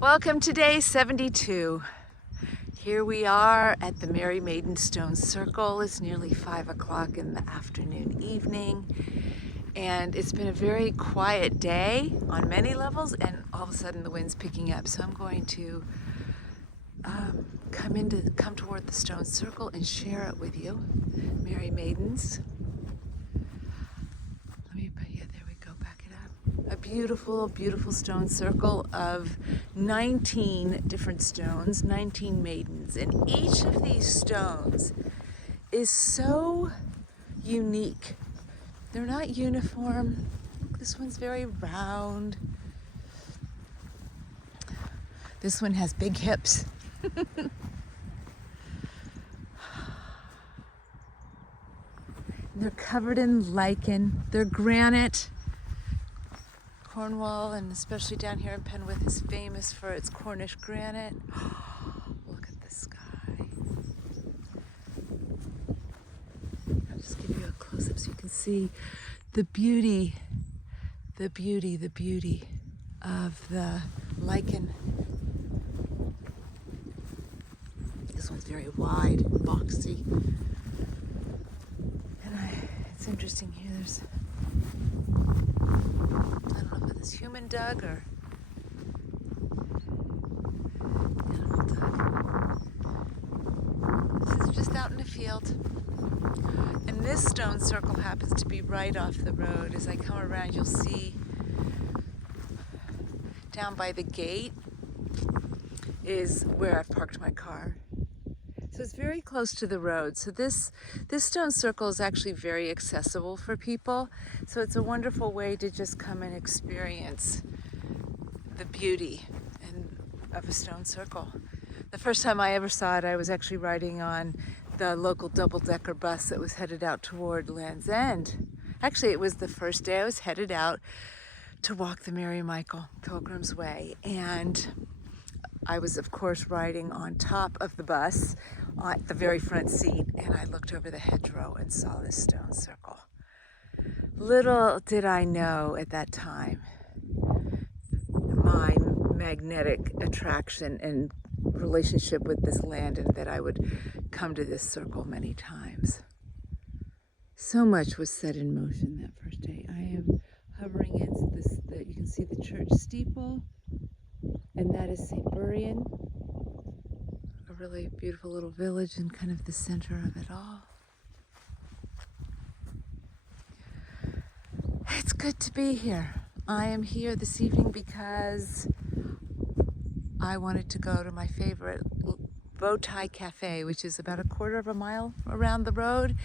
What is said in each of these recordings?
Welcome to day 72. Here we are at the Mary Maidens Stone Circle. It's nearly 5 o'clock in the afternoon, evening, and it's been a very quiet day on many levels, and all of a sudden the wind's picking up. So I'm going to come toward the Stone Circle and share it with you. Mary Maidens. There we go, back it up. A beautiful, beautiful stone circle of 19 different stones, 19 maidens. And each of these stones is so unique. They're not uniform. This one's very round. This one has big hips. They're covered in lichen. They're granite. Cornwall, and especially down here in Penwith, is famous for its Cornish granite. Look at the sky. I'll just give you a close-up so you can see the beauty of the lichen. This one's very wide, boxy. It's interesting here, there's, I don't know if it's human dug or animal dug. This is just out in a field. And this stone circle happens to be right off the road. As I come around, you'll see down by the gate is where I've parked my car. So it's very close to the road. So this stone circle is actually very accessible for people. So it's a wonderful way to just come and experience the beauty of a stone circle. The first time I ever saw it, I was actually riding on the local double-decker bus that was headed out toward Land's End. Actually, it was the first day I was headed out to walk the Mary Michael Pilgrim's Way. And I was, of course, riding on top of the bus at the very front seat, and I looked over the hedgerow and saw this stone circle. Little did I know at that time my magnetic attraction and relationship with this land, and that I would come to this circle many times. So much was set in motion that first day. I am hovering in this, you can see the church steeple, and that is St. Buryan, a really beautiful little village in kind of the center of it all. It's good to be here. I am here this evening because I wanted to go to my favorite bow tie cafe, which is about a quarter of a mile around the road.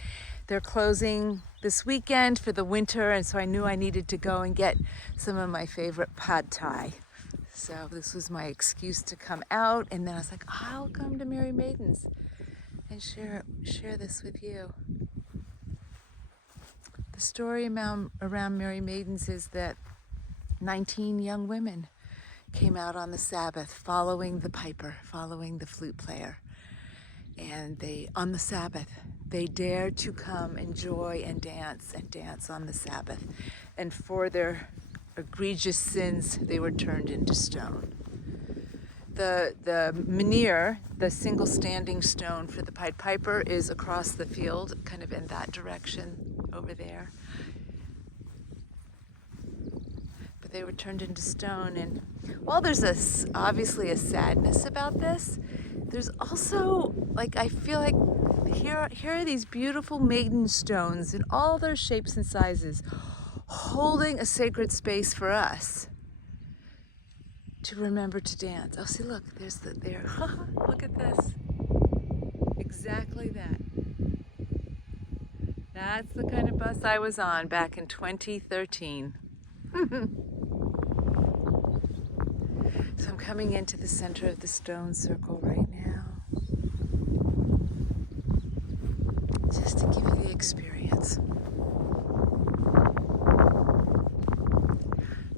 They're closing this weekend for the winter, and so I knew I needed to go and get some of my favorite pad thai. So this was my excuse to come out, and then I was like, I'll come to Mary Maidens and share this with you. The story around Mary Maidens is that 19 young women came out on the Sabbath following the piper, following the flute player. And on the Sabbath, they dared to come, enjoy, and dance on the Sabbath. And for their egregious sins, they were turned into stone. The menhir, the single standing stone for the Pied Piper, is across the field, kind of in that direction over there. But they were turned into stone, and while there's obviously a sadness about this, there's also, I feel like here are these beautiful maiden stones in all their shapes and sizes, holding a sacred space for us to remember to dance. Oh, see, look, there's there. Look at this. Exactly that. That's the kind of bus I was on back in 2013. So I'm coming into the center of the stone circle right now, just to give you the experience.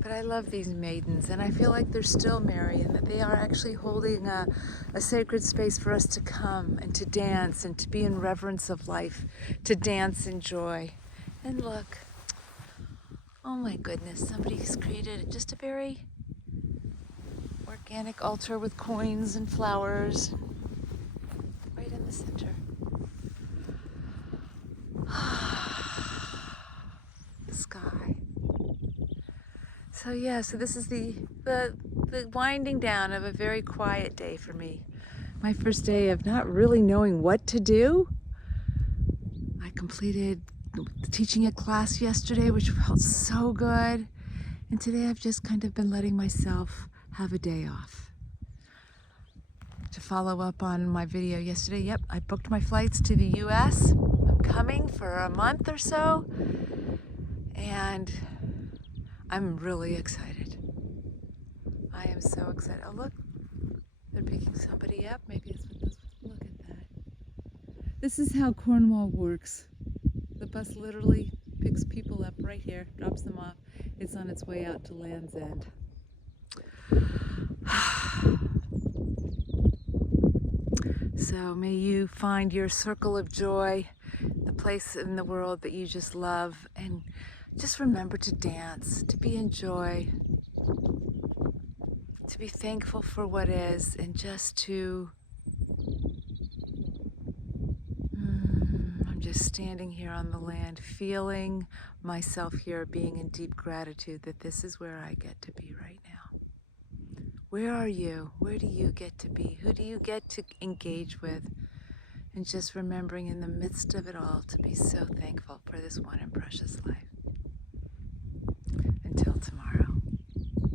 But I love these maidens, and I feel like they're still Mary, and that they are actually holding a sacred space for us to come and to dance and to be in reverence of life, to dance in joy. And look, oh my goodness, somebody's created just a very Organic altar with coins and flowers. Right in the center. The sky. So yeah, so this is the winding down of a very quiet day for me. My first day of not really knowing what to do. I completed teaching a class yesterday, which felt so good. And today I've just kind of been letting myself have a day off. To follow up on my video yesterday, yep, I booked my flights to the US. I'm coming for a month or so, and I'm really excited. I am so excited. Oh look, they're picking somebody up. Maybe it's with this. Look at that. This is how Cornwall works. The bus literally picks people up right here, drops them off. It's on its way out to Land's End. So may you find your circle of joy, the place in the world that you just love, and just remember to dance, to be in joy, to be thankful for what is, and just to I'm just standing here on the land, feeling myself here, being in deep gratitude that this is where I get to be right now. Where are you? Where do you get to be? Who do you get to engage with? And just remembering in the midst of it all to be so thankful for this one and precious life.